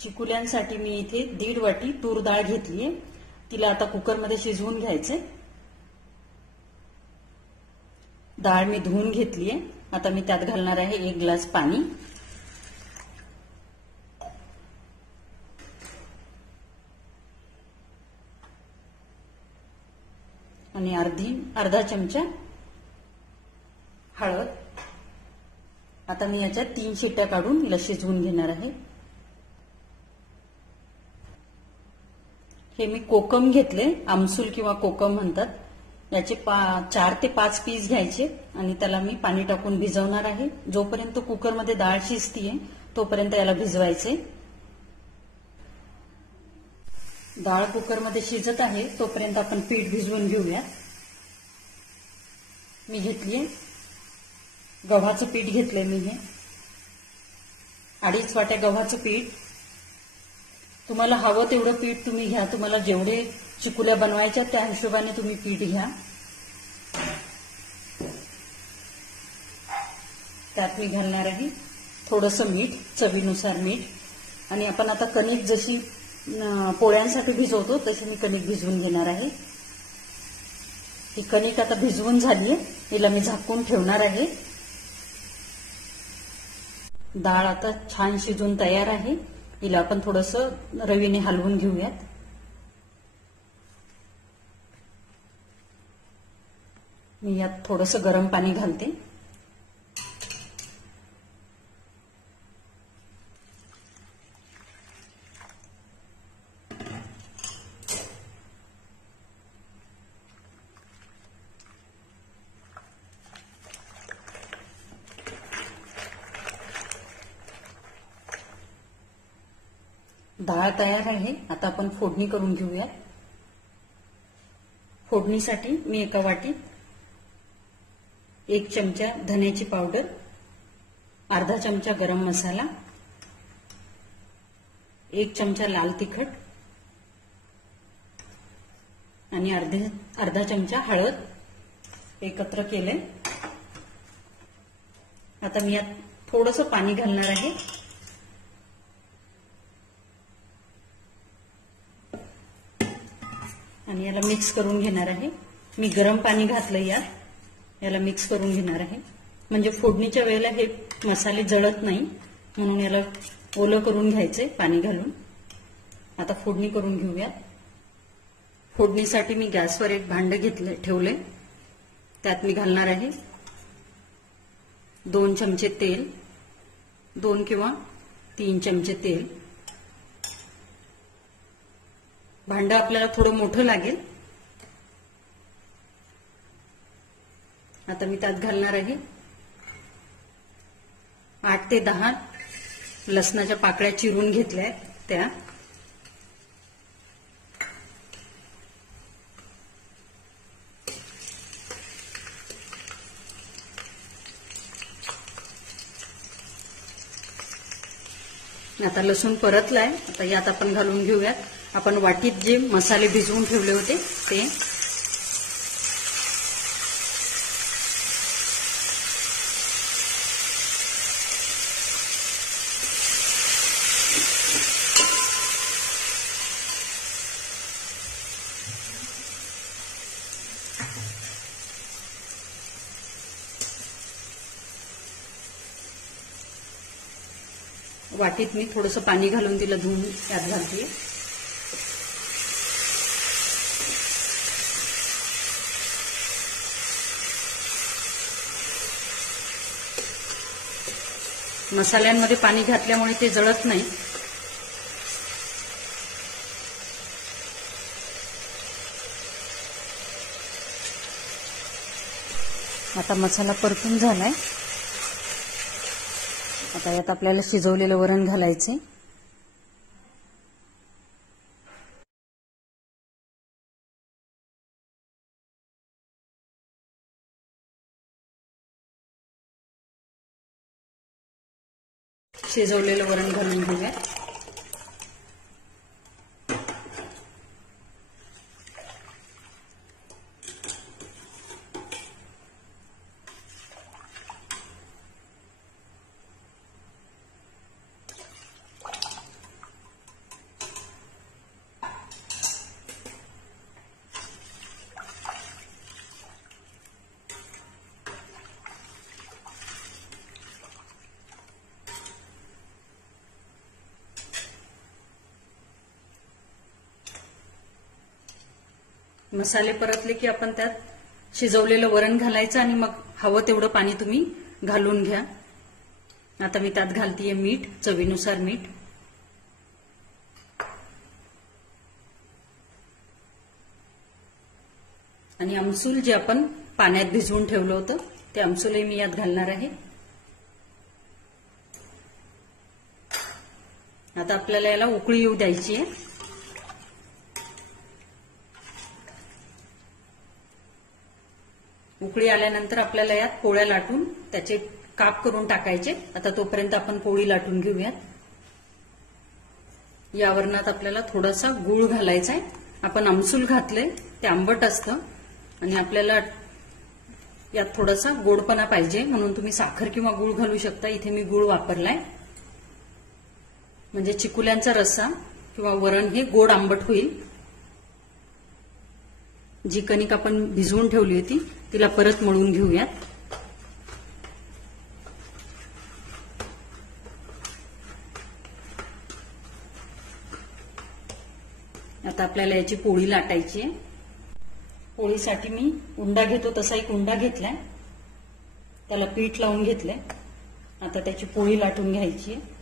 चिकुल्यांसाठी मी इथे 1.5 वाटी तूर डाळ घेतलीये. तिला आता कुकरमध्ये शिजवून घ्यायचे. डाळ मी धुवून घेतलीये. आता मी त्यात घालणार आहे 1 ग्लास पाणी. आणि अर्धा चमचा हळद. आता मी याच्यात 3 शिट्ट्या काढून तिला शिजवून घेणार आहे. हे मी कोकम घेतले, आमसूल किंवा कोकम म्हणतात. याचे 4 ते 5 पीस घ्यायचे आणि त्याला मी पाणी टाकून भिजवणार आहे. जोपर्यंत कुकरमध्ये डाळ शिजतीये तोपर्यंत याला भिजवायचे. डाळ कुकरमध्ये शिजत आहे तोपर्यंत आपण पीठ भिजवून घेऊया. मी घेतलीये गव्हाचं पीठ घेतलंय. मी हे 2.5 वाट्या गव्हाचं पीठ. तुम्हाला हवं तेवढं पीठ तुम्ही घ्या. तुम्हाला जेवढे चिकुल्या बनवायच्या त्या हिशोबाने तुम्ही पीठ घ्या. त्यात मी घालणार आहे थोडंसं मीठ, चवीनुसार मीठ. आणि आपण आता कणिक जशी पोळ्यांसाठी भिजवतो तशी मी कणिक भिजवून घेणार आहे. ही कणिक आता भिजवून झालीये. हिला मी झाकून ठेवणार आहे. डाळ आता छान शिजून तयार आहे. हिला आपण थोडंसं रवीने हलवून घेऊयात. मी यात थोडंसं गरम पाणी घालते. डाळ तयार आहे. आता आपण फोडणी करून घेऊयात. फोडणीसाठी मी एका वाटीत 1 चमचा धन्याची पावडर, अर्धा चमचा गरम मसाला, 1 चमचा लाल तिखट आणि अर्धा चमचा हळद एकत्र केले. आता मी यात थोडंसं पाणी घालणार आहे. आणि याला मिक्स करून घेणार आहे. मी गरम पाणी घातलं यात. याला मिक्स करून घेणार आहे. म्हणजे फोडणीच्या वेळेला हे मसाले जळत नाही म्हणून याला ओलं करून घ्यायचे पाणी घालून. आता फोडणी करून घेऊयात. फोडणीसाठी मी गॅसवर एक भांड ठेवले. त्यात मी घालणार आहे 2 चमचे तेल, 2 किंवा 3 चमचे तेल. भांड आपल्याला थोडं मोठं लागेल. आता मी त्यात घालणार आहे 8 ते 10 लसणाच्या पाकळ्या चिरून घेतल्या त्या. आता लसूण परतलाय. आता यात आपण घालून घेऊयात आपण वाटीत जे मसाले भिजवून ठेवले होते ते. वाटीत मी थोडंसं पाणी घालून तिला धुवून त्यात घालते. मसाल्यांमध्ये पाणी घातल्यामुळे ते जळत नाही. आता मसाला परतून झालाय. आता यात आपल्याला शिजवलेलं वरण घालायचे. शिजवलेलं वरण घालून घेऊया. मसाले परतले की आपण त्यात शिजवलेलं वरण घालायचं आणि मग हवं तेवढं पाणी तुम्ही घालून घ्या. आता मी त्यात घालतीये मीठ, चवीनुसार मीठ. आणि आमसूल जे आपण पाण्यात भिजवून ठेवलं होतं ते आमसूलही मी यात घालणार आहे. आता आपल्याला याला उकळी येऊ द्यायची आहे. उकळी आल्यानंतर आपल्याला यात पोळ्या लाटून त्याचे काप करून टाकायचे. आता तोपर्यंत आपण पोळी लाटून घेऊयात. या वरणात आपल्याला थोडासा गूळ घालायचा आहे. आपण आमसूल घातलंय ते आंबट असतं आणि आपल्याला यात थोडासा गोडपणा पाहिजे म्हणून तुम्ही साखर किंवा गूळ घालू शकता. इथे मी गूळ वापरलाय म्हणजे चिकुल्यांचा रस्सा किंवा वरण हे गोड आंबट होईल. जी कणिक आपण भिजवून ठेवली होती तिला परत मळून घेऊयात. आता आपल्याला याची पोळी लाटायची आहे. पोळीसाठी मी उंडा घेतो तसा एक उंडा घेतलाय, त्याला पीठ लावून घेतलंय. आता त्याची पोळी लाटून घ्यायची आहे.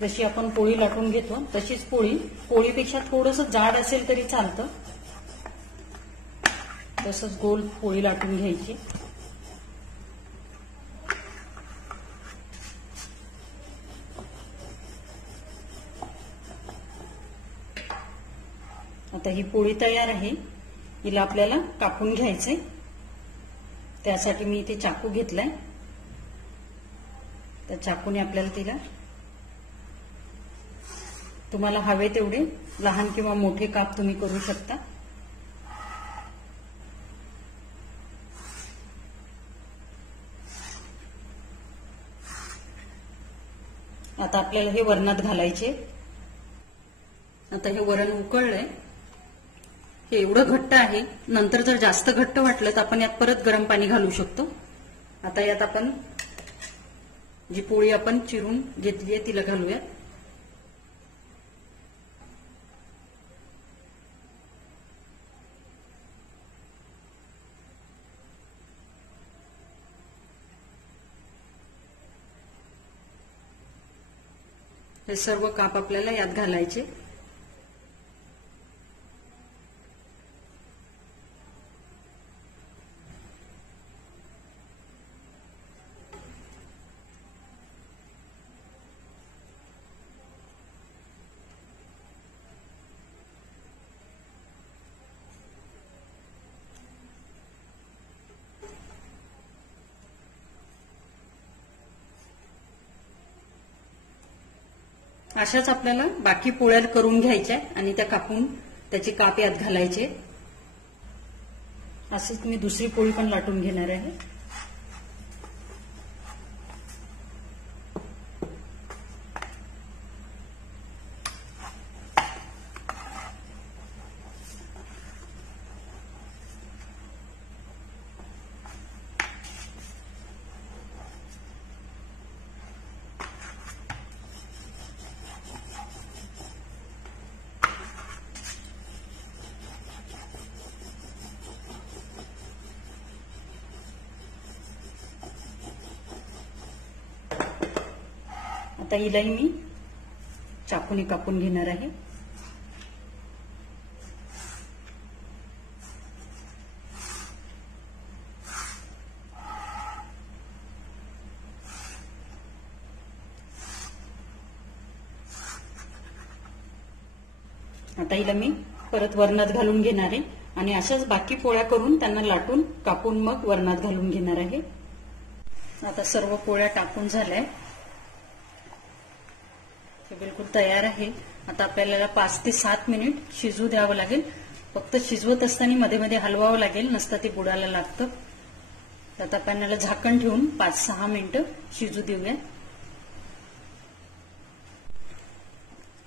जशी आपण पोळी लाटून घेतो तशीच पोळीपेक्षा थोडंसं जाड असेल तरी चालतं. तसंच गोल पोळी लाटून घ्यायची. आता ही पोळी तयार आहे. हिला आपल्याला कापून घ्यायचंय. त्यासाठी मी इथे चाकू घेतलाय. त्या चाकूने आपल्याला तिला तुम्हाला हवे तेवढे लहान किंवा मोठे काप तुम्ही करू शकता. आता आपल्याला हे वरणात घालायचे. आता हे वरण उकळलंय. हे एवढं घट्ट आहे. नंतर जर जास्त घट्ट वाटलं तर आपण यात परत गरम पाणी घालू शकतो. आता यात आपण जी पोळी आपण चिरून घेतली आहे तिला घालूया. हे सर्व काप आपल्याला यात घालायचे. अशाच आपल्याला बाकी पोळ्या करून घ्यायच्या आणि त्या कापून त्याचे काप यात घालायचे. अशीच मी दुसरी पोळी पण लाटून घेणार आहे. आता हिलाही मी चाकूने कापून घेणार आहे. आता हिला मी परत वरणात घालून घेणार आहे आणि अशाच बाकी पोळ्या करून त्यांना लाटून कापून मग वरणात घालून घेणार आहे. आता सर्व पोळ्या टाकून झाल्या. बिलकुल तयार आहे. आता आपल्याला 5 ते 7 मिनिट शिजू द्यावं लागेल. फक्त शिजवत असताना मध्ये मध्ये हलवावं लागेल, नसतं ते बुडाला लागतं. आता आपण याला झाकण ठेवून 5-6 मिनिटं शिजू देऊया.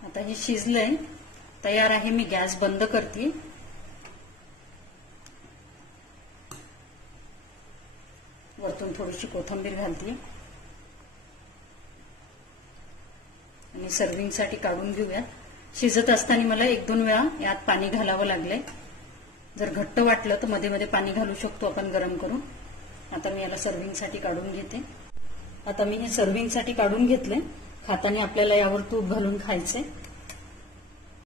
आता हे शिजलंय, तयार आहे. मी गॅस बंद करते. वरतून थोडीशी कोथिंबीर घालते आणि सर्व्हिंगसाठी काढून घेऊया. शिजत असताना मला 1-2 वेळा यात पाणी घालावं लागलंय. जर घट्ट वाटलं तर मध्ये मध्ये पाणी घालू शकतो आपण गरम करून. आता मी याला सर्व्हिंगसाठी काढून घेते. आता मी हे सर्व्हिंगसाठी काढून घेतले. खाताना आपल्याला यावर तूप घालून खायचे.